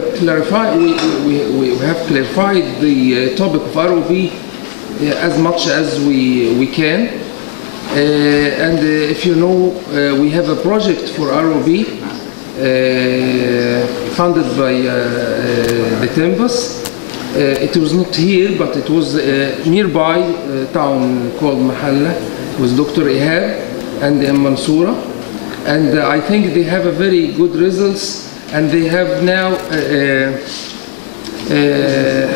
clarified. We have clarified the topic of ROV as much as we can. And if you know, we have a project for ROV funded by the Tempus. It was not here, but it was nearby town called Mahalla with Dr. Ihab and Mansoura. And I think they have a very good results, and they have now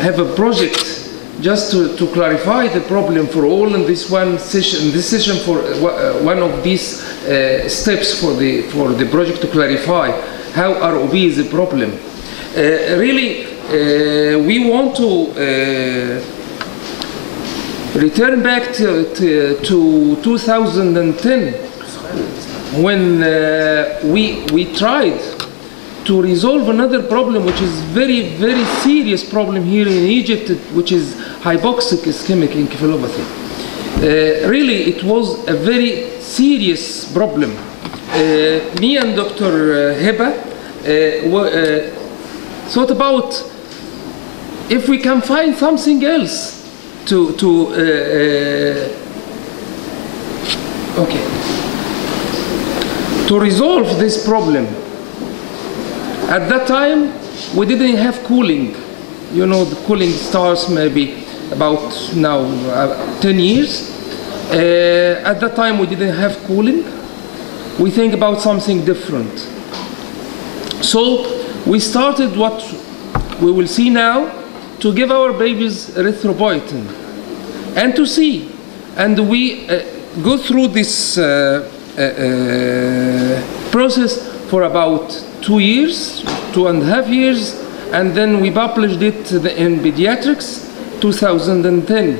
have a project just to clarify the problem for all in this one session. This session for one of these steps for the project to clarify how ROV is a problem. Really, we want to return back to 2010 when we tried to resolve another problem, which is very, very serious problem here in Egypt, which is hypoxic ischemic encephalopathy. Really, it was a very serious problem. Me and Dr. Heba thought about if we can find something else to resolve this problem. At that time, we didn't have cooling. You know, the cooling starts maybe about now 10 years. At that time, we didn't have cooling. We think about something different. So we started what we will see now, to give our babies erythropoietin and to see. And we go through this process for about 2 years, 2.5 years, and then we published it in Pediatrics 2010.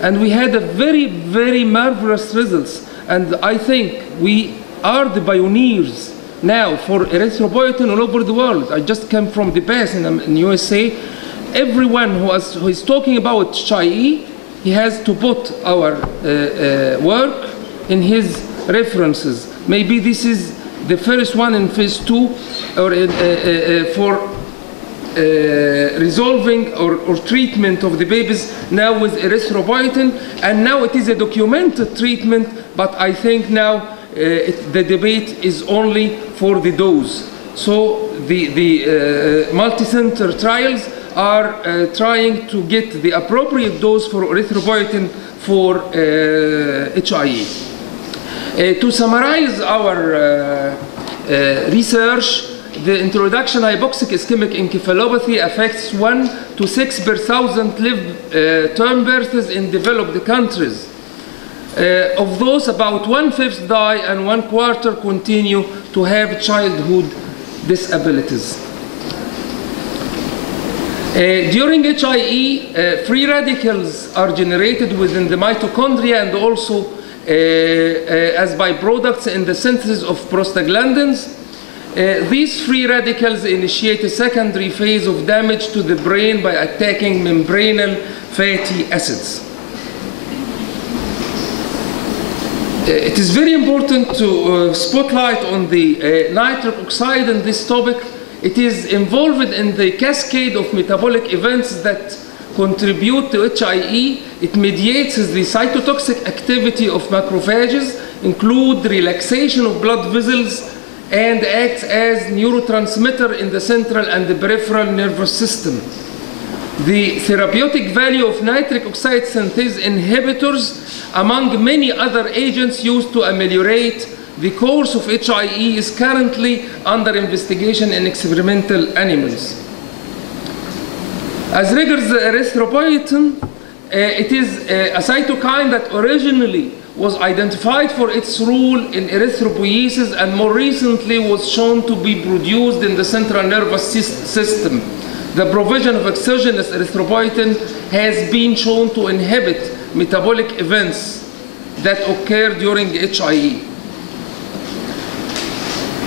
And we had a very, very marvelous results. And I think we are the pioneers now for erythropoietin all over the world. I just came from the past in USA. Everyone who is talking about HIE, he has to put our work in his references. Maybe this is the first one in phase 2 or for resolving or treatment of the babies now with erythropoietin, and now it is a documented treatment, but I think now the debate is only for the dose. So the multi-center trials are trying to get the appropriate dose for erythropoietin for HIE. To summarize our research, the introduction hypoxic ischemic encephalopathy affects 1 to 6 per thousand live term births in developed countries. Of those, about 1/5 die and 1/4 continue to have childhood disabilities. During HIE, free radicals are generated within the mitochondria and also as byproducts in the synthesis of prostaglandins. These free radicals initiate a secondary phase of damage to the brain by attacking membranal fatty acids. It is very important to spotlight on the nitric oxide in this topic. It is involved in the cascade of metabolic events that contribute to HIE. It mediates the cytotoxic activity of macrophages, include relaxation of blood vessels, and acts as neurotransmitter in the central and the peripheral nervous system. The therapeutic value of nitric oxide synthase inhibitors, among many other agents used to ameliorate the course of HIE, is currently under investigation in experimental animals. As regards the erythropoietin, it is a cytokine that originally was identified for its role in erythropoiesis and more recently was shown to be produced in the central nervous system. The provision of exogenous erythropoietin has been shown to inhibit metabolic events that occur during HIE.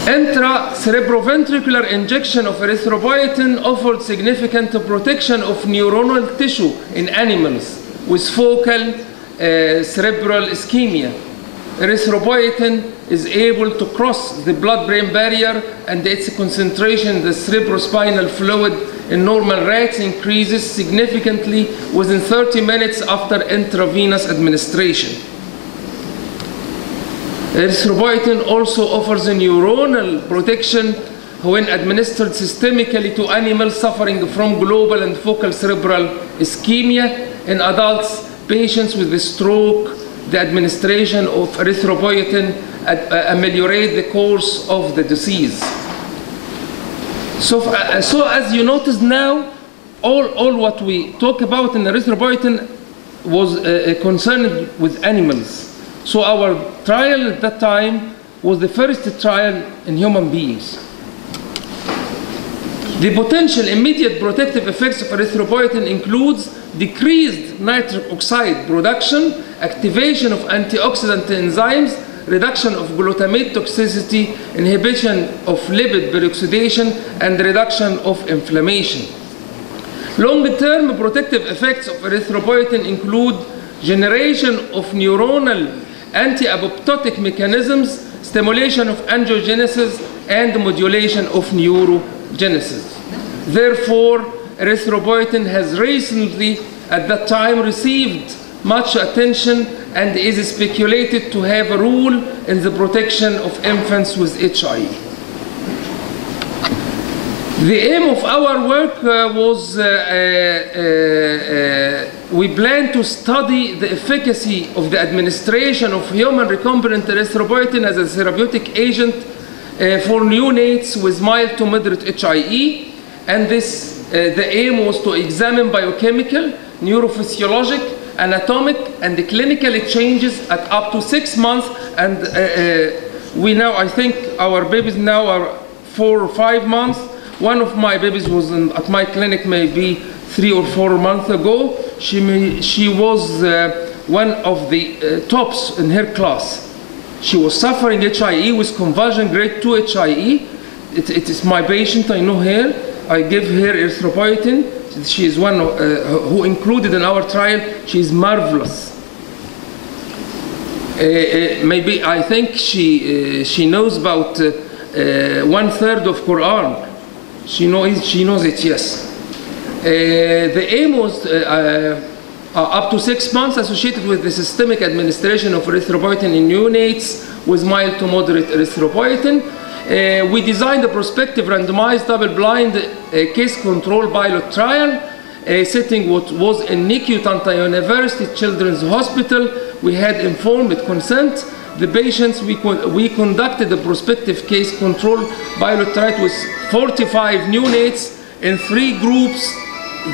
Intracerebroventricular injection of erythropoietin offered significant protection of neuronal tissue in animals with focal cerebral ischemia. erythropoietin is able to cross the blood-brain barrier, and its concentration in the cerebrospinal fluid in normal rats increases significantly within 30 minutes after intravenous administration. Erythropoietin also offers a neuronal protection when administered systemically to animals suffering from global and focal cerebral ischemia. In adults, patients with a stroke, the administration of erythropoietin ameliorate the course of the disease. So as you notice now, all what we talk about in erythropoietin was concerned with animals. So our trial at that time was the first trial in human beings. The potential immediate protective effects of erythropoietin includes decreased nitric oxide production, activation of antioxidant enzymes, reduction of glutamate toxicity, inhibition of lipid peroxidation, and reduction of inflammation. Long-term protective effects of erythropoietin include generation of neuronal anti-apoptotic mechanisms, stimulation of angiogenesis, and modulation of neurogenesis. Therefore, erythropoietin has recently, at that time, received much attention and is speculated to have a role in the protection of infants with HIE. The aim of our work was we plan to study the efficacy of the administration of human recombinant erythropoietin as a therapeutic agent for neonates with mild to moderate HIE, and the aim was to examine biochemical, neurophysiologic, anatomic, and clinical changes at up to 6 months. And we now, I think our babies now are 4 or 5 months. One of my babies was at my clinic maybe 3 or 4 months ago. She was one of the tops in her class. She was suffering HIE with convulsion grade 2 HIE. It is my patient, I know her. I give her erythropoietin. She is one who included in our trial. She is marvelous. Maybe I think she knows about 1/3 of Quran. She knows it, yes. The aim was up to 6 months associated with the systemic administration of erythropoietin in neonates with mild to moderate erythropoietin. We designed a prospective randomized double-blind case-control pilot trial. Setting what was in NICU Tanta University Children's Hospital. We had informed consent. The patients, we conducted a prospective case-control pilot trial with 45 neonates in 3 groups.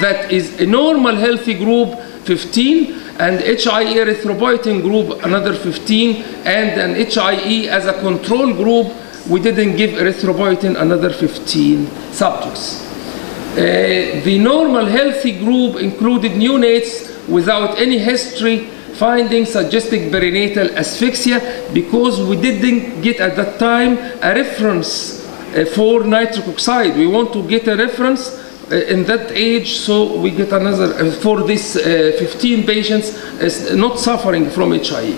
That is a normal healthy group, 15, and HIE erythropoietin group, another 15, and an HIE as a control group. We didn't give erythropoietin, another 15 subjects. The normal healthy group included neonates without any history, finding suggesting perinatal asphyxia, because we didn't get at that time a reference for nitric oxide. We want to get a reference in that age, so we get another for these 15 patients not suffering from HIE.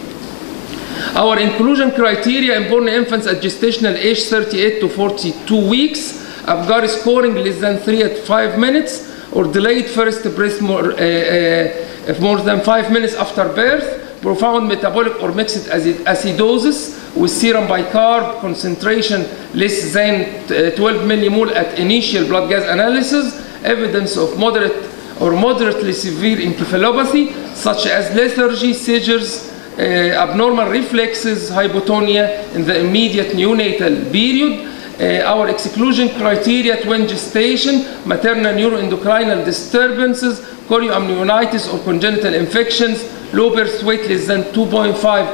Our inclusion criteria: born infants at gestational age 38 to 42 weeks, Apgar scoring less than 3 at 5 minutes, or delayed first breath more than 5 minutes after birth, profound metabolic or mixed acidosis with serum bicarb concentration less than 12 millimole at initial blood gas analysis, evidence of moderate or moderately severe encephalopathy such as lethargy, seizures, abnormal reflexes, hypotonia in the immediate neonatal period. Our exclusion criteria: twin gestation, maternal neuroendocrinal disturbances, chorioamnionitis or congenital infections, low birth weight less than 2.5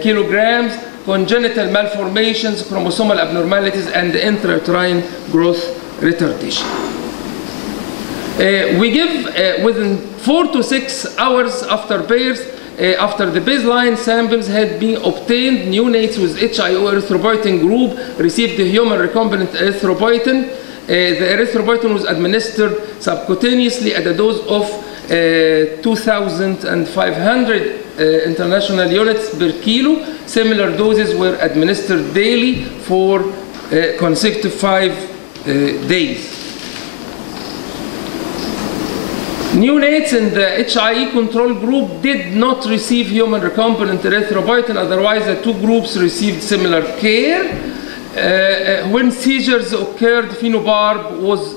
kilograms, congenital malformations, chromosomal abnormalities, and intrauterine growth retardation. We give within 4 to 6 hours after birth, after the baseline samples had been obtained, neonates with HIE erythropoietin group received the human recombinant erythropoietin. The erythropoietin was administered subcutaneously at a dose of 2,500 international units per kilo. Similar doses were administered daily for consecutive 5 days. Neonates in the HIE control group did not receive human recombinant erythropoietin, otherwise the two groups received similar care. When seizures occurred, phenobarb was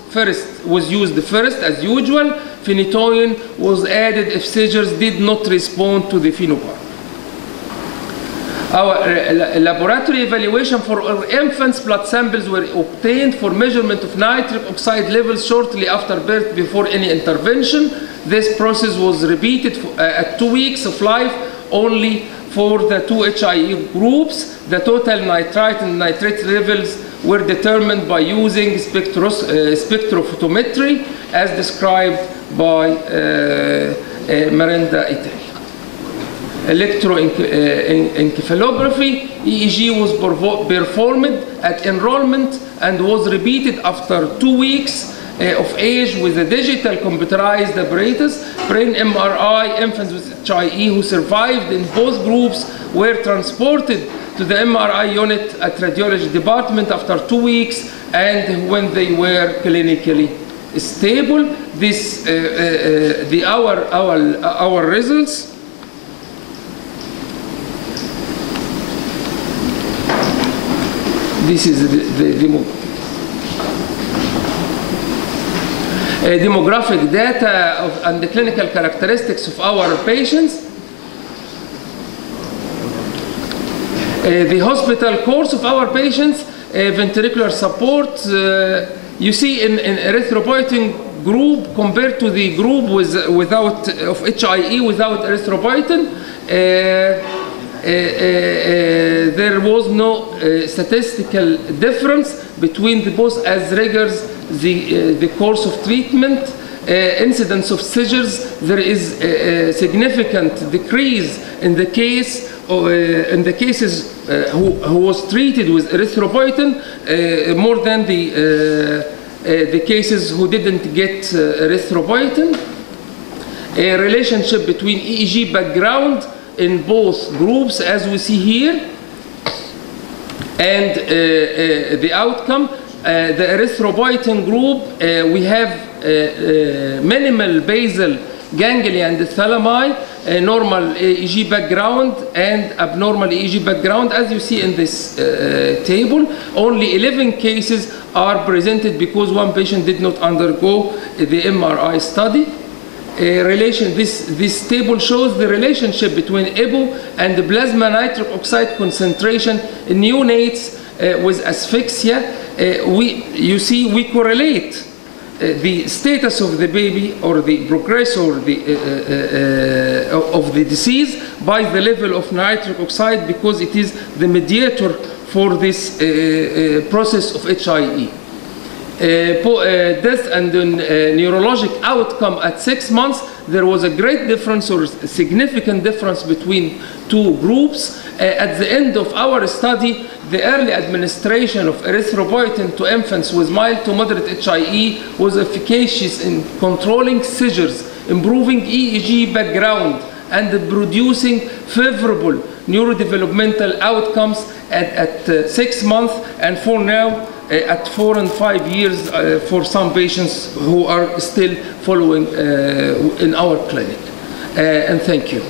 used first as usual. Phenytoin was added if seizures did not respond to the phenobarb. Our laboratory evaluation for our infants' blood samples were obtained for measurement of nitric oxide levels shortly after birth before any intervention. This process was repeated at 2 weeks of life only for the two HIE groups. The total nitrite and nitrate levels were determined by using spectrophotometry as described by Miranda et al. Electroencephalography, EEG was performed at enrollment and was repeated after 2 weeks of age with a digital computerized apparatus. Brain MRI, infants with HIE who survived in both groups were transported to the MRI unit at radiology department after 2 weeks and when they were clinically stable. This, our results. This is the demographic data and the clinical characteristics of our patients. The hospital course of our patients, ventricular support, you see in erythropoietin group compared to the group of HIE without erythropoietin, there was no statistical difference between the both as regards the course of treatment. Incidence of seizures, there is a significant decrease in the cases who was treated with erythropoietin more than the cases who didn't get erythropoietin. A relationship between EEG background in both groups, as we see here, and the outcome. The erythropoietin group, we have minimal basal ganglia and thalami, normal EEG background and abnormal EEG background, as you see in this table. Only 11 cases are presented because one patient did not undergo the MRI study. This table shows the relationship between EPO and the plasma nitric oxide concentration in neonates with asphyxia. You see, we correlate the status of the baby or the progress or of the disease by the level of nitric oxide because it is the mediator for this process of HIE. Death and neurologic outcome at 6 months, there was a great difference or significant difference between two groups. At the end of our study, the early administration of erythropoietin to infants with mild to moderate HIE was efficacious in controlling seizures, improving EEG background, and producing favorable neurodevelopmental outcomes at 6 months, and for now, at 4 and 5 years for some patients who are still following in our clinic. And thank you.